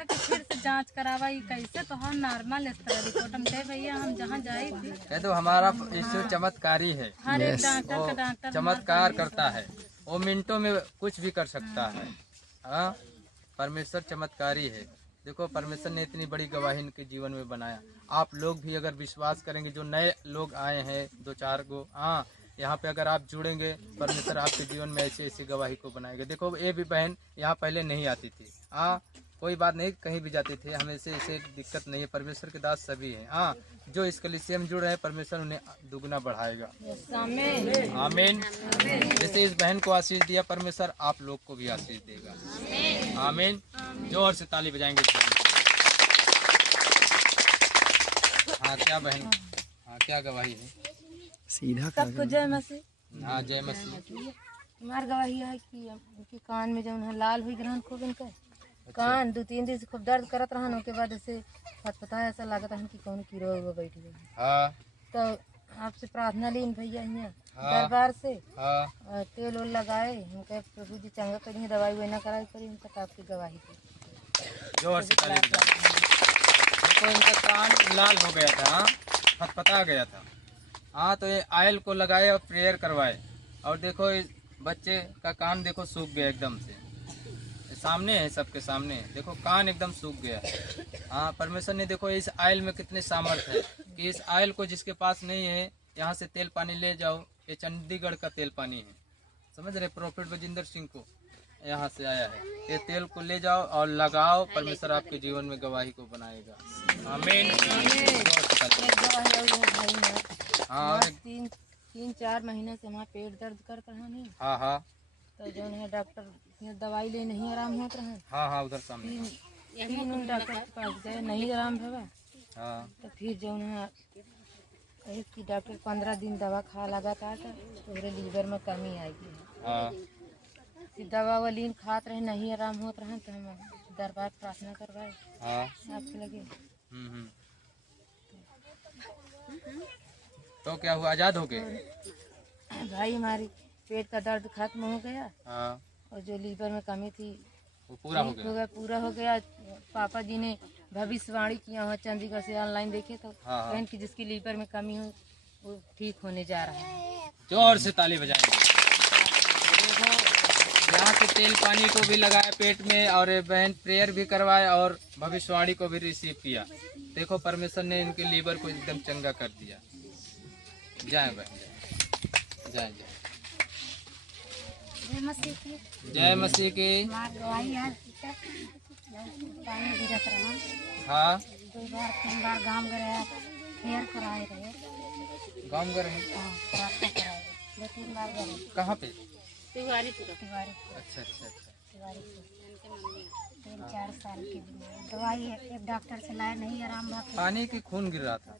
का कि फिर से जांच करावा ये कैसे तो हम नॉर्मल इस तरह रिपोर्ट हम कहे भैया हम जहाँ जाए थी ये तो हमारा ईश्वर चमत्कारी है, हर एक डॉक्टर का डॉक्टर चमत्कार करता है, वो मिनटों में कुछ भी कर सकता है। हाँ, परमेश्वर चमत्कारी है। देखो परमेश्वर ने इतनी बड़ी गवाही इनके जीवन में बनाया। आप लोग भी अगर विश्वास करेंगे, जो नए लोग आए हैं 2-4 को, हाँ यहाँ पे अगर आप जुड़ेंगे, परमेश्वर आपके जीवन में ऐसी ऐसी गवाही को बनाएगा। देखो ये भी बहन यहाँ पहले नहीं आती थी, हाँ कोई बात नहीं, कहीं भी जाते थे, हमें से इसे दिक्कत नहीं है। परमेश्वर के दास सभी हैं, हाँ जो इस कलीसिया में जुड़ रहे हैं, परमेश्वर उन्हें दुगना बढ़ाएगा। आमीन। जैसे इस बहन को आशीष दिया परमेश्वर, आप लोग को भी आशीष देगा। आमीन। जोर से ताली बजाएंगे। हाँ क्या बहन, हाँ क्या गवाही है? सीधा सबको जय मसीह। हाँ जय मसीह। हमार गवाही है कि उनके कान में जब लाल हुई ग्रहण खूब इनका कान 2-3 दिन से खूब दर्द करत रहन, उसके बाद ऐसे पता ऐसा लागत है कि कौन कीड़ा हुआ बैठ गया। हाँ तो आपसे प्रार्थना लीन भैया यहाँ दरबार से तेल उल लगाए, उनके प्रभु जी चंगा करिए, दवाई वही ना कराई करी, उनका आपकी गवाही थी। जोर से ताली बजाएंगे। देखो इनका कान लाल हो गया था, हाँ फटफटा गया था, हाँ तो ये आयल को लगाए और प्रेयर करवाए, और देखो इस बच्चे का कान देखो सूख गया एकदम से, सामने है सबके सामने, देखो कान एकदम सूख गया। हाँ परमेश्वर ने देखो इस आयल में कितने सामर्थ्य है कि इस आयल को जिसके पास नहीं है, यहाँ से तेल पानी ले जाओ, ये चंडीगढ़ का तेल पानी है, समझ रहे, प्रॉफिट बजिंदर सिंह को यहाँ से आया है, ये तेल को ले जाओ और लगाओ, परमेश्वर आपके जीवन में गवाही को बनाएगा। आमीन। हाँ 3-4 महीने से हमारा पेट दर्द करता है नहीं, हाँ हाँ तो जो है डॉक्टर ने दवाई ले नहीं आराम होता है, हाँ हाँ उधर सामने, तीन डॉक्टर के पास गए नहीं आराम भवा, हाँ तो फिर जो है कहे कि डॉक्टर 15 दिन दवा खा लगातार तो मेरे लीवर में कमी आएगी। हाँ दवा वलीन खात रहे नहीं आराम होता रहे, तो हम दरबार प्रार्थना करवाए हाँ आपके लगे। तो क्या हुआ, आजाद हो गए? भाई हमारी पेट का दर्द खत्म हो गया, हाँ और जो लीवर में कमी थी वो पूरा हो गया। पूरा हो गया। पापा जी ने भविष्यवाणी किया हुआ चंडीगढ़ से ऑनलाइन देखे तो कहें कि जिसकी लीवर में कमी हो वो ठीक होने जा रहा है। जोर से ताली बजाएंगे। यहाँ से तेल पानी को भी लगाया पेट में, और बहन प्रेयर भी करवाए और भविष्यवाणी को भी रिसीव किया। देखो परमेश्वर ने इनके लीवर को एकदम चंगा कर दिया। जय बहन, जय जय जय मसीह की। जय मसीह की। हाँ 2-3 बार गाँव गए, फेयर कराए रहे, गाँव गए रहे, प्रार्थना कराए 2-3 बार गए। कहाँ पे? तिवारी। अच्छा अच्छा अच्छा। 3-4 साल की दवाई एक डॉक्टर से लाए नहीं आराम हुआ। पानी की खून गिर रहा था,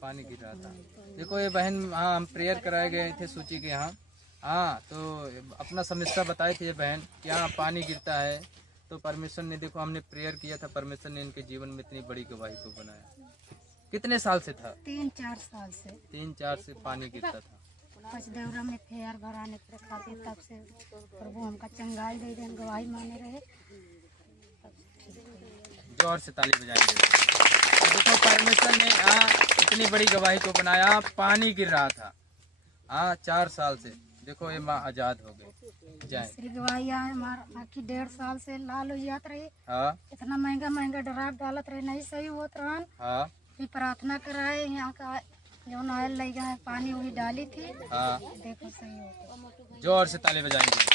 पानी गिर रहा था। देखो ये बहन, हाँ हम प्रेयर कराए गए थे सूची के यहाँ, हाँ तो अपना समस्या बताए थे ये बहन कि यहाँ पानी गिरता है, तो परमेश्वर ने देखो हमने प्रेयर किया था, परमेश्वर ने इनके जीवन में इतनी बड़ी गवाही को बनाया। कितने साल से था? 3-4 साल से। 3-4 से पानी गिरता था। पचदेवरा में फेयर भराने के खातिर तब से प्रभु हमका चंगाई दे देन, गवाही माने रहे। जोर से ताली बजाएंगे। तो देखो परमेश्वर ने इतनी बड़ी गवाही को बनाया, पानी गिर रहा था 4 साल से, देखो ये माँ आजाद हो गई। जय गवाही है हमारा कि 1.5 साल से लाल हो जात रहे, हाँ इतना महंगा ड्राफ डालत रहे, नहीं सही होत रहन। हाँ फिर प्रार्थना कराए, यहाँ का जो नायल ले गए पानी वही डाली थी, हाँ देखो सही होता। जोर से ताली बजाएंगे।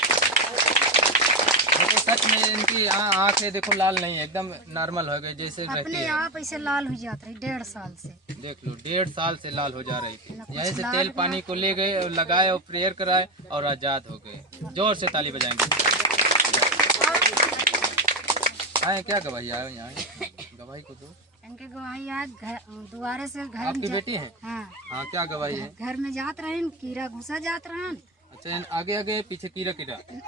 देखो सच में इनकी आँखें देखो लाल नहीं है, एकदम नॉर्मल हो गई जैसे रहती अपने है। आप ऐसे लाल हो जात रही 1.5 साल से, देख लो 1.5 साल से लाल हो जा रही थी। यहीं से तेल पानी को ले गए और लगाए और प्रेयर कराए और आजाद हो गए। जोर से ताली बजाएंगे। आए क्या गवाही आए यहाँ, गवाही को दो। इनके गवाही आज दुआरे से घर आपकी बेटी है? हाँ क्या गवाही है? घर में जात रहे, कीड़ा घुसा जात रहन। अच्छा आगे आगे पीछे कीड़ा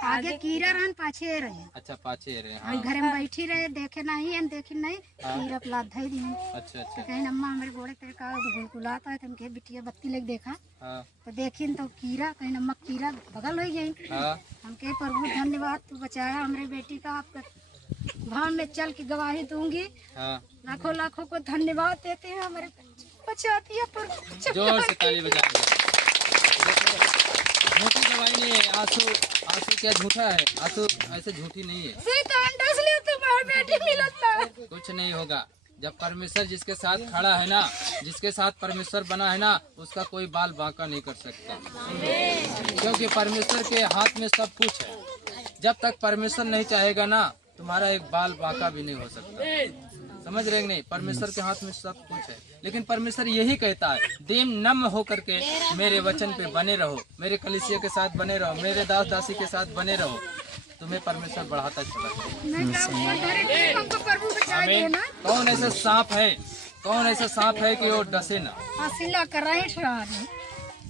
आगे कीड़ा रहन, पाछे रहे। अच्छा पाछे रहे। हाँ। घर में बैठी रहे, देखे नहीं देखी नहीं, कीड़ा पला धई दी। अच्छा अच्छा। तो कहीं अम्मा हमारे गोड़े पे का गुलगुलाता है, तो उनके बिटिया बत्ती लग देखा, तो देखी तो कीड़ा, कहीं अम्मा कीड़ा बगल हो गई। हम कहे प्रभु धन्यवाद, तू बचाया हमारे बेटी का, आपका वहाँ में चल के गवाही दूंगी। हाँ लाखों लाखों को धन्यवाद देते हैं हमारे बचा दिया पर जोर से ताली बजाएंगे। झूठी गवाही नहीं है, आंसू आंसू क्या झूठा है, आंसू ऐसे झूठी नहीं है। कुछ नहीं होगा। जब परमेश्वर जिसके साथ खड़ा है ना, जिसके साथ परमेश्वर बना है ना, उसका कोई बाल बांका नहीं कर सकता, क्योंकि परमेश्वर के हाथ में सब कुछ है। जब तक परमेश्वर नहीं चाहेगा ना, तुम्हारा एक बाल बांका भी नहीं हो सकता। समझ रहे नहीं? परमेश्वर के हाथ में सब कुछ है। लेकिन परमेश्वर यही कहता है, दीन नम्र होकर के मेरे वचन पे बने रहो, मेरे कलीसिया के साथ बने रहो, मेरे दास दासी के साथ बने रहो, तुम्हें परमेश्वर बढ़ाता चला। कौन ऐसा सांप है, कौन ऐसा सांप है कि वो डसे ना?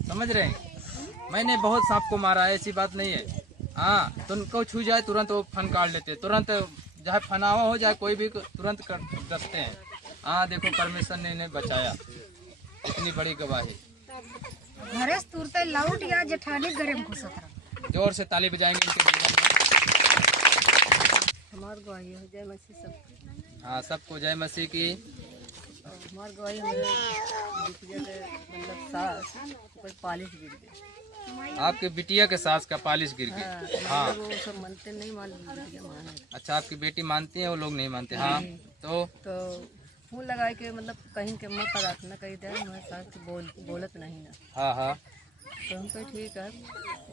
समझ रहे हैं? मैंने बहुत सांप को मारा है, ऐसी बात नहीं है। हाँ, तो उनको छू जाए तुरंत वो फन काट लेते, तुरंत चाहे फनावा हो जाए कोई भी तुरंत डसते हैं। हाँ देखो, परमेश्वर ने इन्हें बचाया, इतनी बड़ी गवाही। जोर से ताली बजाएंगे इनके जीवन में। हमारी गवाही हो जय मसीह सबको। हाँ, सबको जय मसीह की। हमारी गवाही मतलब सास कोई पालिश गिर गई। आपके बिटिया के सास का पालिश गिर गई। हाँ, वो सब मानते नहीं मानते। अच्छा, आपकी बेटी मानती है, वो लोग नहीं मानते। हाँ, तो फूल लगाए के मतलब कहीं के मत प्रार्थना कही दे, हमारे सास बोलत नहीं ना। हाँ हाँ, तो हम कहे ठीक है,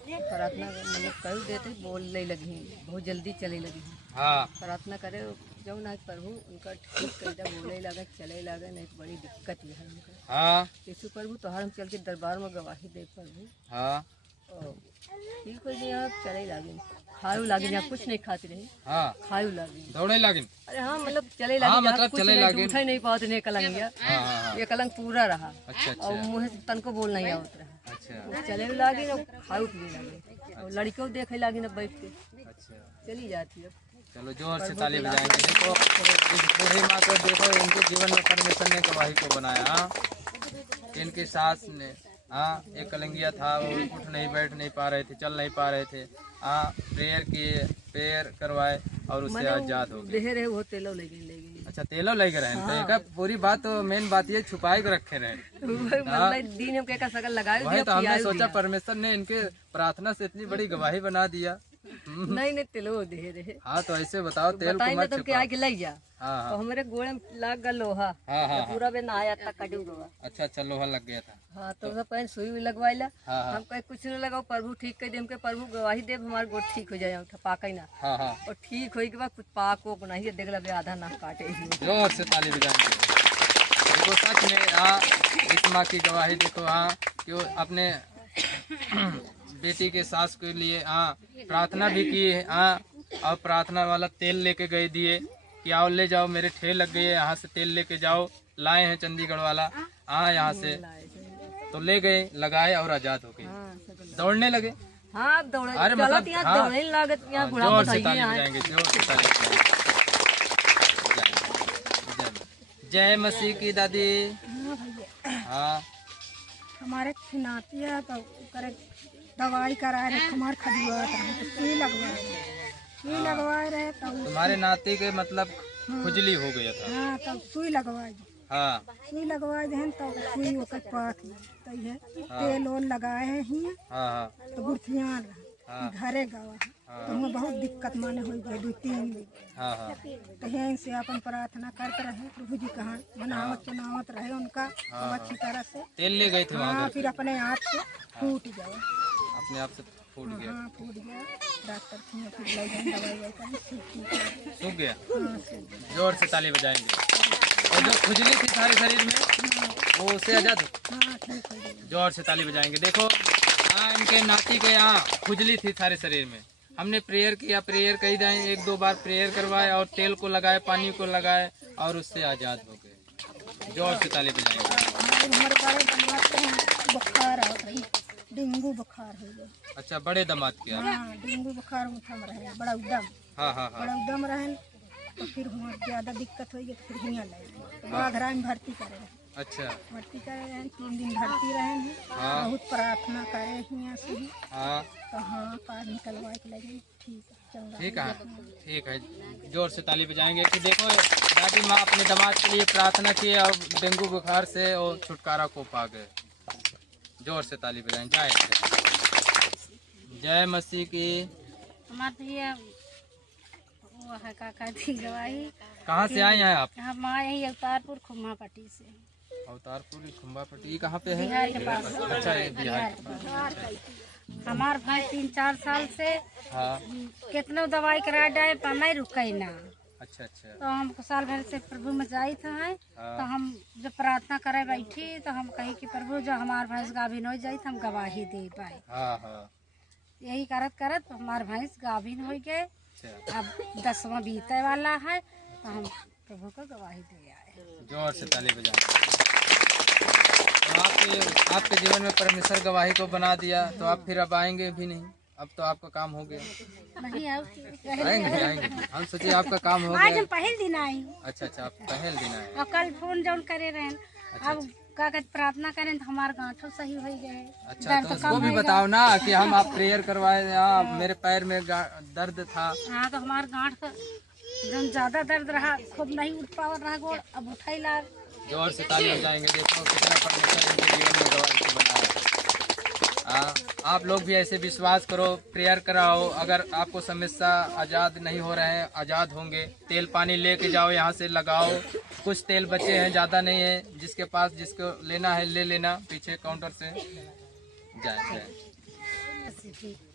प्रार्थना मतलब कर देते, बोलने लगी, बहुत जल्दी चले लगी। हाँ, प्रार्थना करे जो ना प्रभु उनका ठीक कर दे, बोले लगे चले लगे, नहीं तो बड़ी दिक्कत है उनका। हाँ, यीशु प्रभु तो हम चल के दरबार में गवाही दे प्रभु। हाँ, ठीक हो गया, आप चले लगे, खायू लगे, यहाँ कुछ नहीं खाती रही। हाँ, खायू लगे, दौड़े लगे। अरे हाँ मतलब चले लगे। हाँ, मतलब चले लगे, उठा नहीं पाते नहीं कलंगिया। हाँ, हाँ, ये कलंग पूरा रहा। अच्छा और अच्छा मुँह से तन को बोल नहीं आवत रहा। अच्छा चले भी लागी ना, खाऊ पीने लगे, और लड़कियों देखे लागी ना बैठ के अच्छा। चली जाती है। चलो जोर से ताली बजाएंगे। देखो इस बूढ़ी माँ को, देखो इनके जीवन में परमेश्वर ने गवाही को बनाया। हाँ, इनकी सास ने, हाँ, एक कलंगिया था, वो उठ नहीं बैठ नहीं पा रहे थे, चल नहीं पा रहे थे। हाँ, प्रेयर किए, प्रेयर करवाए और उससे आजाद हो गए। देह रहे वो तेलो ले गए। अच्छा, तेलो लेके रहे। तो पूरी बात तो मेन बात ये छुपाए के रखे रहे। मतलब दिन में क्या सकल लगाए, वही तो हमने सोचा परमेश्वर ने इनके प्रार्थना से इतनी बड़ी गवाही बना दिया। नहीं तेलो दे रहे। हाँ, तो ऐसे बताओ, तेल को मत छुपा के ले जा। हाँ, तो हमारे गोड़े में लग गया लोहा। हाँ, हाँ, पूरा बे नहाया था, कटू गया। अच्छा अच्छा, लोहा लग गया था। हाँ, तो सब पहले सुई भी लगवाइला। हाँ, हाँ, हम कहे कुछ नहीं लगाओ, प्रभु ठीक कर दे, हमके प्रभु गवाही दे हमारे गोड़ ठीक हो जाए, पाका ही ना। हाँ, हाँ, और ठीक हो के बाद कुछ पाक को नहीं देख ला, आधा ना काटे। जोर से ताली बजाएंगे। देखो सच में, हाँ, इस माँ की गवाही देखो। हाँ, क्यों अपने बेटी के सास के लिए, हाँ, प्रार्थना भी की है। हाँ, और प्रार्थना वाला तेल लेके गए दिए कि आओ ले जाओ, मेरे ठेल लग गई है, यहाँ से तेल लेके जाओ, लाए हैं चंडीगढ़ वाला। हाँ, यहाँ से तो ले गए, लगाए और आजाद हो गए, दौड़ने लगे। हाँ, दौड़े। अरे मतलब, हाँ, जोर से ताली बजाएंगे, जोर से ताली बजाएंगे। जय मसीह की दादी। हाँ, हमारे नाती है तो करे दवाई कराए रहे, हमारे खजुआ सुई लगवाए रहे तो तुम्हारे नाती के मतलब खुजली हो गया था। हाँ, तब सुई लगवाए। हाँ, सुई लगवाए हैं तो सुई ओकर पाक है, तेल ओल लगाए हैं ही। हाँ, हाँ, तो गुरथियान घरे गवा तो हमें बहुत दिक्कत माने हुई गई 2-3 दिन। हाँ, हाँ, तो यहीं से अपन प्रार्थना करते रहे, प्रभु जी कहाँ बनावत चुनावत रहे उनका अच्छी तरह से। तेल ले गए थे वहाँ। हाँ, फिर अपने आप से फूट गया, अपने आप से फूट गया। हाँ, फूट गया। डॉक्टर फिर ले गए, दवाई सूख गया। हाँ, जोर से ताली बजाएंगे। और जो खुजली थी सारे शरीर में, वो उससे आजाद हो। हाँ, ठीक हो गया। जोर से ताली बजाएंगे। देखो, हाँ, इनके नाती के यहाँ खुजली थी सारे शरीर में, हमने प्रेयर किया, प्रेयर कही जाए 1-2 बार प्रेयर करवाए और तेल को लगाए, पानी को लगाए और उससे आजाद हो गए। जोर से ताली बजाएंगे। बुखार डेंगू बुखार हो गया। अच्छा, बड़े दामाद के। हाँ, डेंगू बुखार उठम रहे, बड़ा उदम। हाँ, हाँ, हाँ, बड़ा उदम रहे तो फिर हुआ ज्यादा दिक्कत हो गई, तो फिर हियाँ लगे तो बड़ा घरा में भर्ती करे। अच्छा, भर्ती करे रहे, 3 दिन भर्ती रहे हैं। हाँ, बहुत प्रार्थना करे हियाँ से। हाँ, तो हाँ, पार निकलवा के लगे, ठीक है। ठीक है, ठीक है, जोर से ताली बजाएंगे कि देखो दादी माँ अपने दामाद के लिए प्रार्थना की और डेंगू बुखार से और छुटकारा को पा गए। जोर से ताली बजाएंगे। जय मसीह की। हमारे भैया वो है का कहती गवाही। कहाँ से आए हैं आप? हम आए हैं अवतारपुर खुम्मा पट्टी से। अवतारपुर खुम्बा पट्टी कहाँ पे है? बिहार के पास। अच्छा, ये बिहार के पास। हमार भाई 3-4 साल से हाँ, कितनो दवाई करा डाले पर नहीं रुके ना। अच्छा अच्छा। तो हम साल भर से प्रभु में जाई थे तो हम जब प्रार्थना करे बैठी तो हम कही कि प्रभु जो हमार भैंस गाभिन हो जाई तो हम गवाही दे पाए। हाँ हाँ, यही करत करत हमार भैंस गाभिन हो गए। अच्छा। अब 10वां बीते वाला है तो हम प्रभु को गवाही दे आए। जोर से ताली बजाएं। तो आपके जीवन में परमेश्वर गवाही को बना दिया तो आप फिर अब आएंगे भी नहीं, अब तो आपका काम हो गया। नहीं आएंगे आएंगे, हम सोचिए आपका काम हो आज गया। हम पहल दिन आई अच्छा अच्छा, आप पहल दिन आए। और कल फोन जौन करे रहे अब का कहते प्रार्थना करें तो हमार गांठों सही हो गए। अच्छा, तो उसको भी बताओ ना कि हम आप प्रेयर करवाए। हाँ, मेरे पैर में दर्द था। हाँ, तो हमार गांठ का जौन ज्यादा दर्द रहा, खुद नहीं उठ पा रहा गोड़, अब उठाई ला। जोर से ताली बजाएंगे। देखो कितना परमेश्वर इनके जीवन में गवाही को बनाया। हाँ, आप लोग भी ऐसे विश्वास करो, प्रेयर कराओ। अगर आपको समस्या आज़ाद नहीं हो रहे हैं, आज़ाद होंगे, तेल पानी लेके जाओ, यहाँ से लगाओ। कुछ तेल बचे हैं, ज़्यादा नहीं है। जिसके पास जिसको लेना है ले लेना, पीछे काउंटर से। जय जय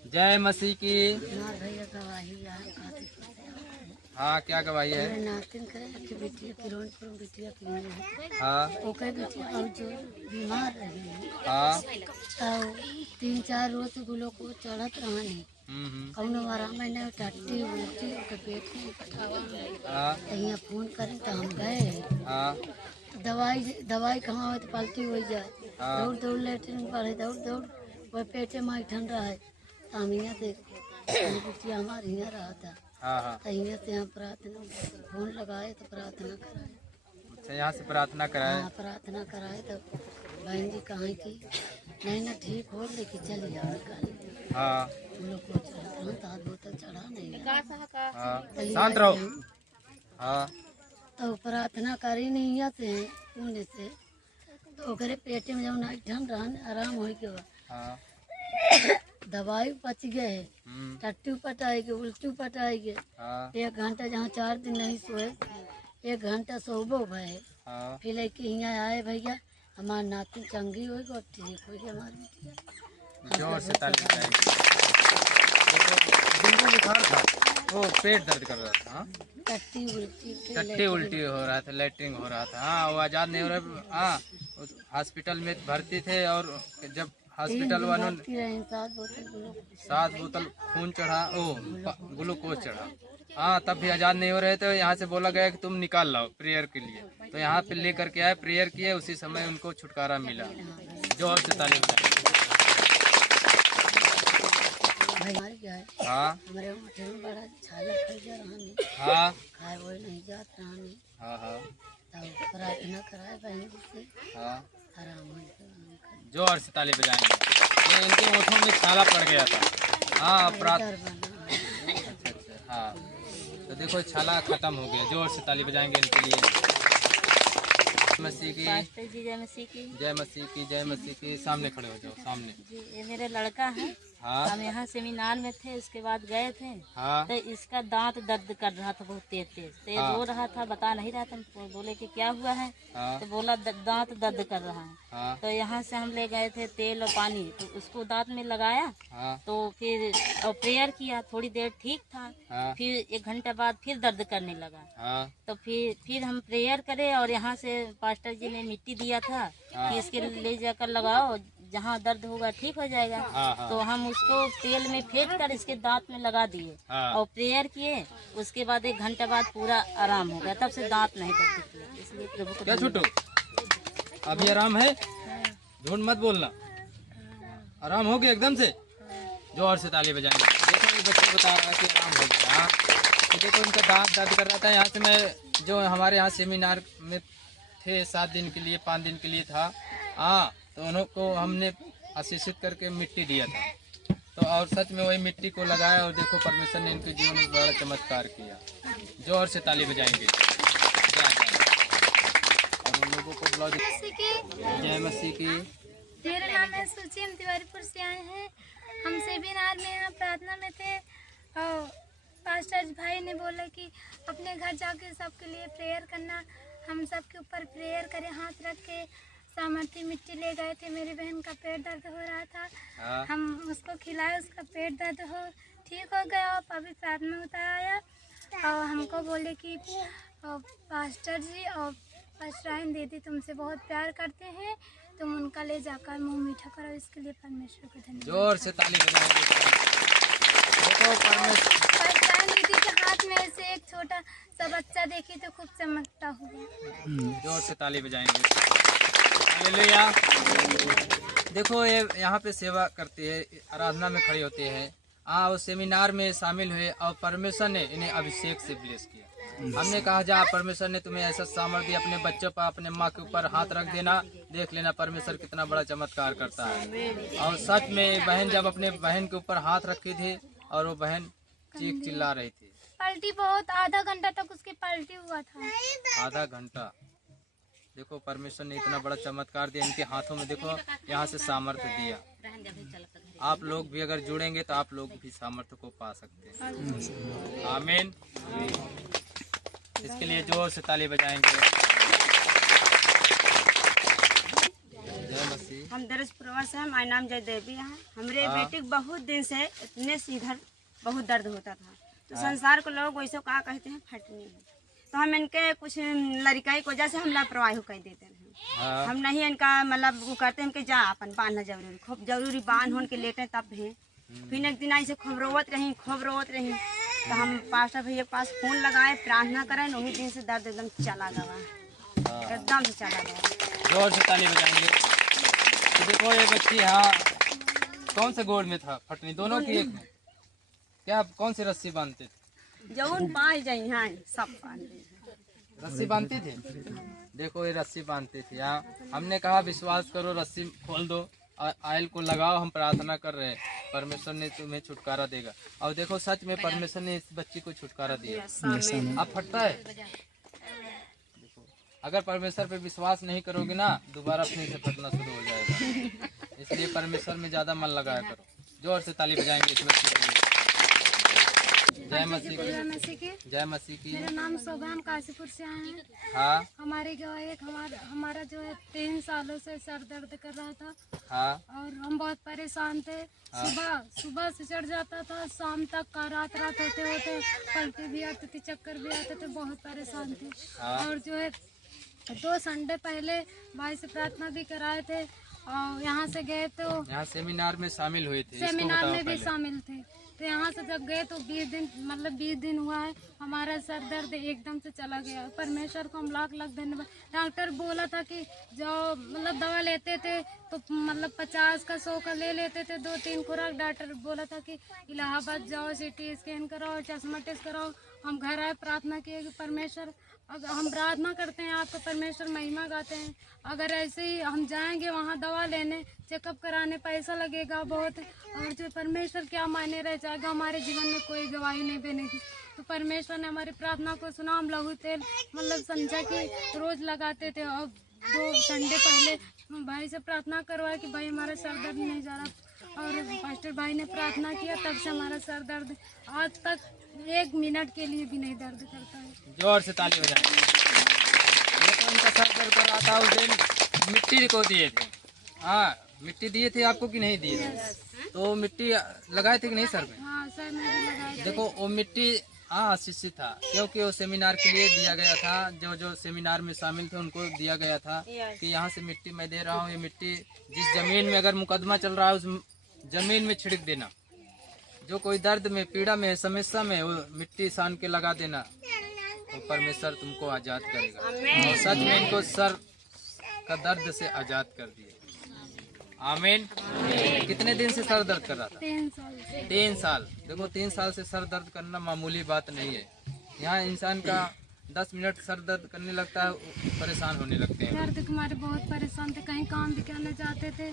जय मसीह की। भैया गवाही हाँ, क्या गवाही है? नातिन के बिटिया किरणपुर बिटिया की हाँ ओकर बिटिया और जो बीमार रही हाँ, तो 3-4 रोज ग्लूकोज चढ़त रहनी। कौनो आराम नहीं, टट्टी उल्टी ओकर पेट में पठावा हाँ यहाँ फोन करें तो हम गए। हाँ, दवाई कहाँ हो तो पलटी हो जाए। हाँ। दौड़ दौड़ लेटरिन पड़े, दौड़ दौड़ वही पेटे में ठंड रहे तो हम यहाँ से बिटिया हमारे यहाँ रहा था। हाँ हाँ। तो यहाँ से हम प्रार्थना फोन लगाए तो प्रार्थना कराए। अच्छा, यहाँ से प्रार्थना कराए। हाँ, प्रार्थना कराए तो बहन जी कहाँ की नहीं ना ठीक हो लेके चली जाओ निकाल। हाँ ग्लूकोज चढ़ा तो हाथ बोतल चढ़ा नहीं। हाँ, शांत रहो। हाँ तो प्रार्थना करी नहीं आते पुण्य से तो ओकरे पेटे में जब ठंड रहा आराम हो गया। हाँ, दवाई बच गए, टट्टू पटाएगी उल्टू पटाएगी। हाँ 1 घंटा जहाँ 4 दिन नहीं सोए 1 घंटा सोबो भय। हाँ। फिर लेके यहाँ आए भैया हमार नाती चंगी हो गई, ठीक हो गई हमारी बिटिया। जोर से ताली बजाएंगे। डेंगू बुखार था, वो पेट दर्द कर रहा था। हाँ, टट्टी उल्टी हो रहा था, लेटरिंग हो रहा था। हाँ, वो आज़ाद नहीं हो रहा। हाँ, हॉस्पिटल में भर्ती थे और जब हॉस्पिटल वालों ने 7 बोतल खून चढ़ा, ग्लूकोज चढ़ा। हाँ, तब भी आज़ाद नहीं हो रहे थे। यहाँ से बोला गया कि तुम निकाल लाओ प्रेयर के लिए, तो यहाँ पे लेकर के आए, प्रेयर किए, उसी समय उनको छुटकारा मिला। जोर से ताली बजाएं। हाँ हमारे मठे में बड़ा छाला फल जा रहा, हाँ खाए वो नहीं जात रहा। हाँ हाँ, तब प्रार्थना कराए बहन जी से हाँ, आराम हो गया। जोर से ताली बजाएंगे। ये इनके ओठों में छाला पड़ गया था। हाँ, अच्छा अच्छा। हाँ, तो देखो छाला खत्म हो गया। जोर से ताली बजाएंगे इनके लिए। मसीह की जय मसीह की। जय मसीह की। जय मसीह की। सामने खड़े हो जाओ, सामने। जी, ये मेरा लड़का है। हाँ हम यहाँ सेमिनार में थे, उसके बाद गए थे। हाँ तो इसका दांत दर्द कर रहा था बहुत तेज तेज, तो ये रो रहा था, बता नहीं रहा था। हम बोले कि क्या हुआ है, हाँ तो बोला दांत दर्द कर रहा है। हाँ तो यहाँ से हम ले गए थे तेल और पानी, तो उसको दांत में लगाया। हाँ तो फिर और प्रेयर किया, थोड़ी देर ठीक था। हाँ फिर 1 घंटा बाद फिर दर्द करने लगा। हाँ तो फिर हम प्रेयर करे और यहाँ से पास्टर जी ने मिट्टी दिया था कि इसके ले जाकर लगाओ, जहाँ दर्द होगा ठीक हो जाएगा। हाँ। तो हम उसको तेल में फेंट कर इसके दांत में लगा दिए। हाँ। और प्रेयर किए। उसके बाद 1 घंटा बाद पूरा आराम हो गया, तब से दांत नहीं दर्द किया। इसलिए प्रभु को क्या छोटू, अभी आराम है? झूठ मत बोलना, आराम हो गया एकदम से। जोर से ताली बजाएंगे। देखो ये बच्चा बता रहा है कि आराम हो गया। हाँ, तो देखो इनका दांत दर्द कर रहा था। यहाँ से मैं जो हमारे यहाँ सेमिनार में थे 7 दिन के लिए 5 दिन के लिए था। हाँ, तो उनको हमने आशीषित करके मिट्टी दिया था। तो और सच में वही मिट्टी को लगाया और देखो परमेश्वर ने इनके जीवन में बड़ा चमत्कार किया। जोर से ताली बजाएंगे। और उन लोगों को बुला जय मसीह की। मेरा नाम है सुची, हम तिवारीपुर से आए हैं। हम सेमिनार में यहाँ प्रार्थना में थे और पास्टर भाई ने बोला कि अपने घर जाके सबके लिए प्रेयर करना। हम सबके ऊपर प्रेयर करें, हाथ रख के सामर्थ्य मिट्टी ले गए थे। मेरी बहन का पेट दर्द हो रहा था, हम उसको खिलाए, उसका पेट दर्द ठीक हो गया। और अभी प्रार्थना होता आया और हमको बोले कि पास्टर जी और पास्टराइन दीदी तुमसे बहुत प्यार करते हैं, तुम उनका ले जाकर मुंह मीठा करो। इसके लिए परमेश्वर को धन्यवाद। जोर से ताली बजाएंगे। देखो पास्टराइन दीदी के हाथ में से एक छोटा सा बच्चा देखी तो खूब चमकता हुआ। जोर से ताली बजाएंगे। हालेलुया। देखो ये यहाँ पे सेवा करते हैं, आराधना में खड़े होते हैं। वो सेमिनार में शामिल हुए और परमेश्वर ने इन्हें अभिषेक से ब्लेस किया। हमने कहा जा परमेश्वर ने तुम्हें ऐसा सामर्थ्य अपने बच्चों पर, अपने माँ के ऊपर हाथ रख देना, देख लेना परमेश्वर कितना बड़ा चमत्कार करता है। और सच में बहन जब अपने बहन के ऊपर हाथ रखे थे और वो बहन चीख चिल्ला रही थी। पलटी बहुत, आधा घंटा तक उसकी पलटी हुआ था। आधा घंटा। देखो परमेश्वर ने इतना बड़ा चमत्कार दिया इनके हाथों में। देखो यहाँ से सामर्थ्य दिया। आप लोग भी अगर जुड़ेंगे तो आप लोग भी सामर्थ्य को पा सकते हैं। आमीन। इसके लिए जोर से ताली बजाएंगे। जय मसीह। हम दरजपुरवा से हैं, हमारा नाम जय देवी है। हमारे बेटे को बहुत दिन से इतने सीधर बहुत दर्द होता था, तो संसार को लोग वैसे क्या कहते हैं, फटनी है। तो हम इनके कुछ लड़काई की वजह से हम लापरवाही कर देते हैं। हम नहीं इनका मतलब वो करते हैं कि जा अपन बांधना जरूरी, खूब जरूरी बांध होन के लेटे तब है। फिर एक दिन ऐसे खूब रोवत रही। तो हम पास्टर भैया के पास फोन लगाए, प्रार्थना करें, वही दिन से दर्द एकदम चला गया, एकदम से चला गया। जोर से ताली बजाएंगे। तो देखो ये बच्ची यहाँ कौन से गोड़ में था फटनी, दोनों की एक में क्या, कौन सी रस्सी बांधते थे? जौन पाँच जाई हैं सब रस्सी बांधती थी। देखो ये रस्सी बांधती थी। यहाँ हमने कहा विश्वास करो, रस्सी खोल दो, आयल को लगाओ, हम प्रार्थना कर रहे हैं, परमेश्वर ने तुम्हें छुटकारा देगा। और देखो सच में परमेश्वर ने इस बच्ची को छुटकारा दिया। अब फटता है। देखो अगर परमेश्वर पे विश्वास नहीं करोगे ना, दोबारा फिर से फटना शुरू हो जाएगा। इसलिए परमेश्वर में ज्यादा मन लगाया करो। जोर से ताली बजाएंगे इस बच्ची के लिए। जय मसीह की। जय मसीह की। मेरा नाम शोभा, हम काशीपुर से आए हैं। हाँ हमारे गाँव एक हमारा जो है 3 सालों से सर दर्द कर रहा था। हाँ और हम बहुत परेशान थे। सुबह से चढ़ जाता था, शाम तक का रात होते होते पलटी भी आती थी, चक्कर भी आते थे, बहुत परेशान थे। और जो है 2 संडे पहले भाई से प्रार्थना भी कराए थे और यहाँ से गए तो यहाँ सेमिनार में शामिल हुए थे। सेमिनार में भी शामिल थे। तो यहाँ से जब गए तो 20 दिन हुआ है, हमारा सर दर्द एकदम से चला गया। परमेश्वर को हम लाख धन्यवाद। डॉक्टर बोला था कि जो मतलब दवा लेते थे तो मतलब 50 का 100 का ले लेते थे, 2-3 खुराक। डॉक्टर बोला था कि इलाहाबाद जाओ, CT स्कैन कराओ, चश्मा टेस्ट कराओ। हम घर आए, प्रार्थना किए कि परमेश्वर, अगर हम प्रार्थना करते हैं आपका, परमेश्वर महिमा गाते हैं। अगर ऐसे ही हम जाएंगे वहाँ दवा लेने, चेकअप कराने, पैसा लगेगा बहुत, और जो परमेश्वर क्या मायने रह जाएगा, हमारे जीवन में कोई गवाही नहीं बनेगी। तो परमेश्वर ने हमारी प्रार्थना को सुना। हम लहू तेल मतलब संझा की रोज लगाते थे। और 2 संडे पहले भाई से प्रार्थना करवाया कि भाई हमारा सर दर्द नहीं जा रहा, और पास्टर भाई ने प्रार्थना किया, तब से हमारा सर दर्द आज तक 1 मिनट के लिए भी नहीं दर्द करता है। जोर से ताली बजाएं। देखो इनका सर दर्द कर रहा था, उस दिन मिट्टी को दिए थे। हाँ मिट्टी दिए थे आपको कि नहीं दिए थे? तो मिट्टी लगाए थे कि नहीं सर में? हाँ सर में लगाया। देखो वो मिट्टी शिष्य था, क्योंकि वो सेमिनार के लिए दिया गया था। जो सेमिनार में शामिल थे उनको दिया गया था कि यहाँ से मिट्टी मैं दे रहा हूँ, ये मिट्टी जिस जमीन में अगर मुकदमा चल रहा है उस जमीन में छिड़क देना। जो कोई दर्द में, पीड़ा में, समस्या में, वो मिट्टी सान के लगा देना, तो परमेश्वर तुमको आजाद करेगा। और सच में इनको सर का दर्द से आजाद कर दिए। आमीन। कितने दिन से सर दर्द कर रहा था? 3 साल से। 3 साल। देखो 3 साल से सर दर्द करना मामूली बात नहीं है। यहाँ इंसान का 10 मिनट सर दर्द करने लगता है, परेशान होने लगते हैं। दर्द के मारे बहुत परेशान थे, कहीं काम भी करने जाते थे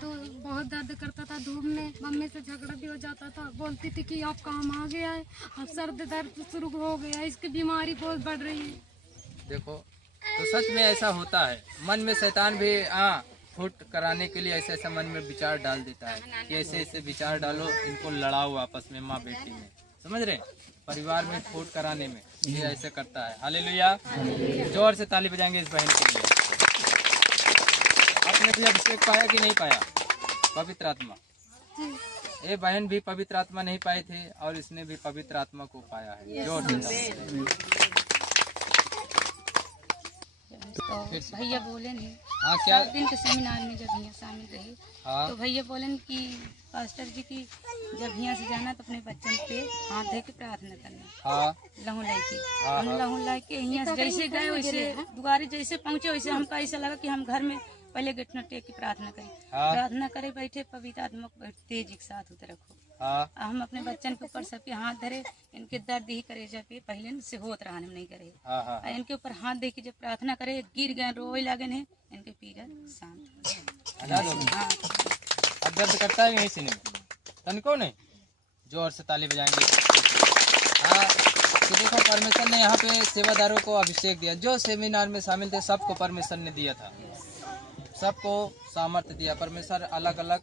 तो बहुत दर्द करता था, धूप में मम्मी से झगड़ा भी हो जाता था, बोलती थी कि अब काम आ गया है, अब सर्द दर्द शुरू हो गया है, इसकी बीमारी बहुत बढ़ रही है। देखो तो सच में ऐसा होता है, मन में शैतान भी फुट कराने के लिए ऐसे ऐसा मन में विचार डाल देता है कि ऐसे ऐसे विचार डालो, इनको लड़ाओ आपस में, माँ बेटी में, समझ रहे, परिवार में फूट कराने में ये ऐसे करता है। हालेलुया, जोर से ताली बजाएंगे इस बहन के लिए। आपने भी अभिषेक पाया कि नहीं पाया पवित्र आत्मा? ये बहन भी पवित्र आत्मा नहीं पाए थे और इसने भी पवित्र आत्मा को पाया है। जोर से तो भैया बोले नहीं, हाँ क्या 7 दिन के सेमिनार में जब यहाँ शामिल रही हाँ तो भैया बोले कि पास्टर जी की जब यहाँ से जाना तो अपने बच्चन पे हाथ दे के प्रार्थना करना, हाँ लहू लाई के। हाँ, हम लहू लाई के यहाँ से जैसे गए वैसे दुआरे जैसे पहुँचे वैसे हमको ऐसा लगा कि हम घर में पहले घुटना टेक के प्रार्थना करें। हाँ। प्रार्थना करे बैठे, पवित्र आत्मा को तेजी के साथ उतर रखो। हाँ हम अपने बच्चन के ऊपर सबके हाथ धरे, इनके दर्द ही करे जब पहले से होत रहा, हम नहीं करे। हाँ हाँ और इनके ऊपर हाथ दे के जब प्रार्थना करे, गिर गए, रोए लगे हैं, इनके पीड़ा शांत हो आजाद हो गए। हाँ। अब दर्द करता है यहीं सीने में तनको नहीं? जोर से ताली बजाएंगे। हाँ तो देखो परमेश्वर ने यहाँ पे सेवादारों को अभिषेक दिया, जो सेमिनार में शामिल थे सबको परमेश्वर ने दिया था, सबको सामर्थ्य दिया परमेश्वर, अलग अलग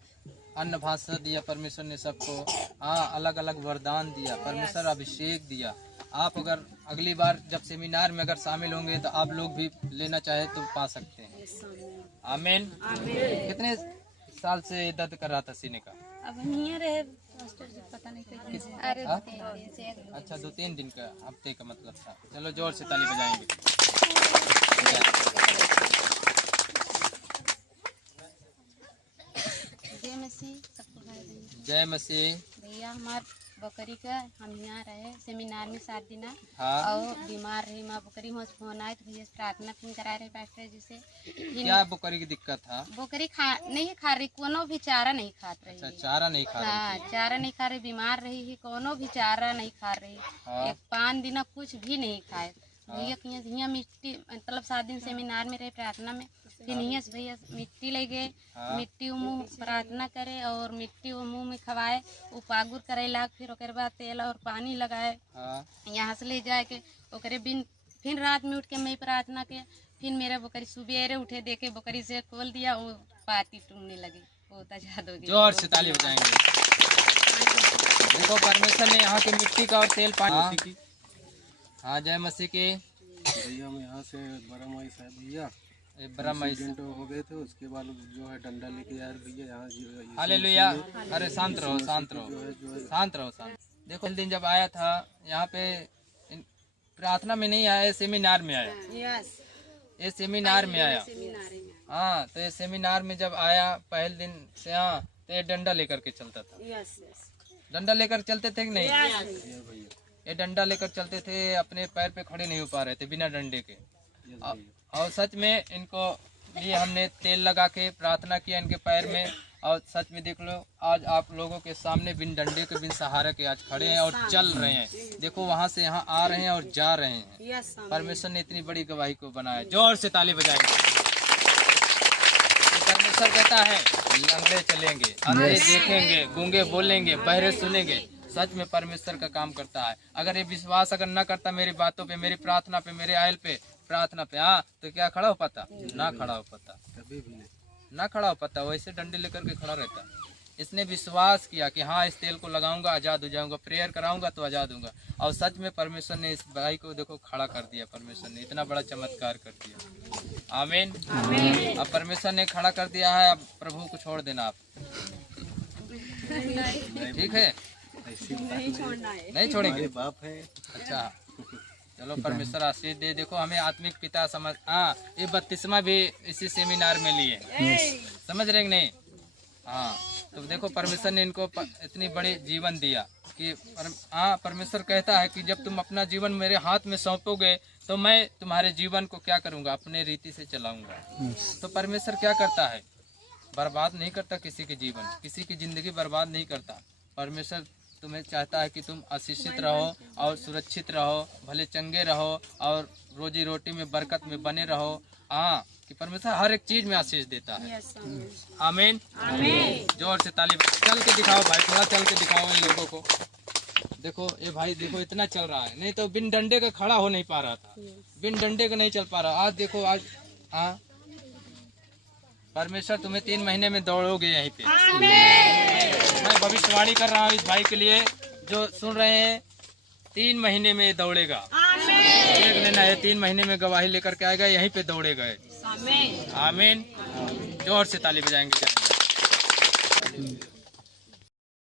अन्न भाषा दिया परमेश्वर ने सबको, हाँ अलग अलग वरदान दिया परमेश्वर, अभिषेक दिया। आप अगर अगली बार जब सेमिनार में अगर शामिल होंगे तो आप लोग भी लेना चाहे तो पा सकते हैं। आमीन। कितने साल से दर्द कर रहा था सीने का? अब हम यहाँ रहे पास्टर जी, पता नहीं कैसे। हाँ? अच्छा 2-3 दिन का, हफ्ते का मतलब था। चलो जोर से ताली बजाएंगे। जय मसीह, सबको भाई बहन। जय मसीह। भैया हमार बकरी का हम यहाँ रहे सेमिनार में 7 दिन हाँ और बीमार रही माँ बकरी, वहाँ से फोन आए तो भैया प्रार्थना फिर करा रहे पास्टर जी से। क्या बकरी की दिक्कत था? बकरी नहीं खा रही, कोनो भी चारा नहीं खात रही। अच्छा चारा नहीं खा रही हाँ चारा नहीं खा रही, बीमार रही ही, कोनो भी चारा नहीं खा रही। हाँ। एक 5 दिन कुछ भी नहीं खाए भैया। यहाँ मिट्टी मतलब 7 दिन सेमिनार में रहे प्रार्थना में, फिर यहाँ से भैया मिट्टी ले गए। हाँ। मिट्टी मुँह प्रार्थना करे और मिट्टी मुँह में खवाए, वो पागुर करेला, फिर ओकर बाद तेल और पानी लगाए। हाँ। यहाँ से ले जाए के ओकरे बिन फिर रात में उठ के मैं प्रार्थना के, फिर मेरा बकरी सुबेरे उठे देखे बकरी से खोल दिया, वो पाती टूटने लगी, बहुत आजाद हो गई। जोर से ताली बजाएंगे। देखो परमेश्वर ने यहाँ की मिट्टी का और तेल पानी। हाँ जय मसीह की। भैया हम यहाँ से बरमाई साहब भैया ब्रह्म एक्सीडेंट हो गए थे, उसके बाद जो है डंडा लेके आए भैया यहाँ। हालेलुया। अरे शांत रहो शांत रहो शांत रहो शांत। देखो इस दिन जब आया था यहाँ पे प्रार्थना में नहीं आया, सेमिनार में आया। ये सेमिनार में आया। हाँ तो ये सेमिनार में जब आया पहले दिन से, हाँ तो ये डंडा लेकर के चलता था। डंडा लेकर चलते थे कि नहीं? ये डंडा लेकर चलते थे, अपने पैर पे खड़े नहीं हो पा रहे थे बिना डंडे के। और सच में इनको लिए हमने तेल लगा के प्रार्थना किया इनके पैर में, और सच में देख लो आज आप लोगों के सामने बिन डंडे के बिन सहारे के आज खड़े हैं और चल रहे हैं। देखो वहाँ से यहाँ आ रहे हैं और जा रहे हैं। परमेश्वर ने इतनी बड़ी गवाही को बनाया। जोर से ताली बजाएंगे। तो परमेश्वर कहता है लंगड़े चलेंगे, अंधे देखेंगे, गूंगे बोलेंगे, बहरे सुनेंगे। सच में परमेश्वर का काम करता है। अगर ये विश्वास अगर न करता मेरी बातों पे, मेरी प्रार्थना पे, मेरे आयल पे, प्रार्थना पे, हाँ तो क्या खड़ा हो पाता? ना खड़ा हो पाता, कभी भी नहीं। ना खड़ा हो पाता, वैसे डंडे लेकर के खड़ा रहता। इसने विश्वास किया कि हाँ इस तेल को लगाऊंगा आज़ाद हो जाऊंगा, प्रेयर कराऊंगा तो आज़ाद होऊंगा। और सच में परमेश्वर ने इस भाई को देखो खड़ा कर दिया। परमेश्वर ने इतना बड़ा चमत्कार कर दिया। आमीन। अब परमेश्वर ने खड़ा कर दिया है, अब प्रभु को छोड़ देना आप। ठीक है, नहीं छोड़ेंगे। बाप है। अच्छा चलो परमेश्वर आशीष दे। देखो हमें आत्मिक पिता समझ, हाँ ये 32वां भी इसी सेमिनार में लिए, समझ रहे कि नहीं? हाँ तो देखो परमेश्वर ने इनको इतनी बड़ी जीवन दिया कि हाँ परमेश्वर कहता है कि जब तुम अपना जीवन मेरे हाथ में सौंपोगे तो मैं तुम्हारे जीवन को क्या करूँगा? अपने रीति से चलाऊंगा। तो परमेश्वर क्या करता है? बर्बाद नहीं करता किसी के जीवन, किसी की जिंदगी बर्बाद नहीं करता। परमेश्वर तुम्हें चाहता है कि तुम आशीषित रहो और सुरक्षित रहो, भले चंगे रहो और रोजी रोटी में बरकत में बने रहो। हाँ, कि परमेश्वर हर एक चीज में आशीष देता है। आमीन। जोर से ताली। चल के दिखाओ भाई, थोड़ा चल के दिखाओ इन लोगों को। देखो ये भाई, देखो इतना चल रहा है, नहीं तो बिन डंडे का खड़ा हो नहीं पा रहा था, बिन डंडे का नहीं चल पा रहा। आज देखो, आज हाँ, परमेश्वर तुम्हें 3 महीने में दौड़ोगे यहीं पे। मैं भविष्यवाणी कर रहा हूँ इस भाई के लिए जो सुन रहे हैं, 3 महीने में दौड़ेगा। देख लेना, ये 3 महीने में गवाही लेकर के आएगा, यहीं पे दौड़ेगा। आमीन। जोर से ताली बजाएंगे।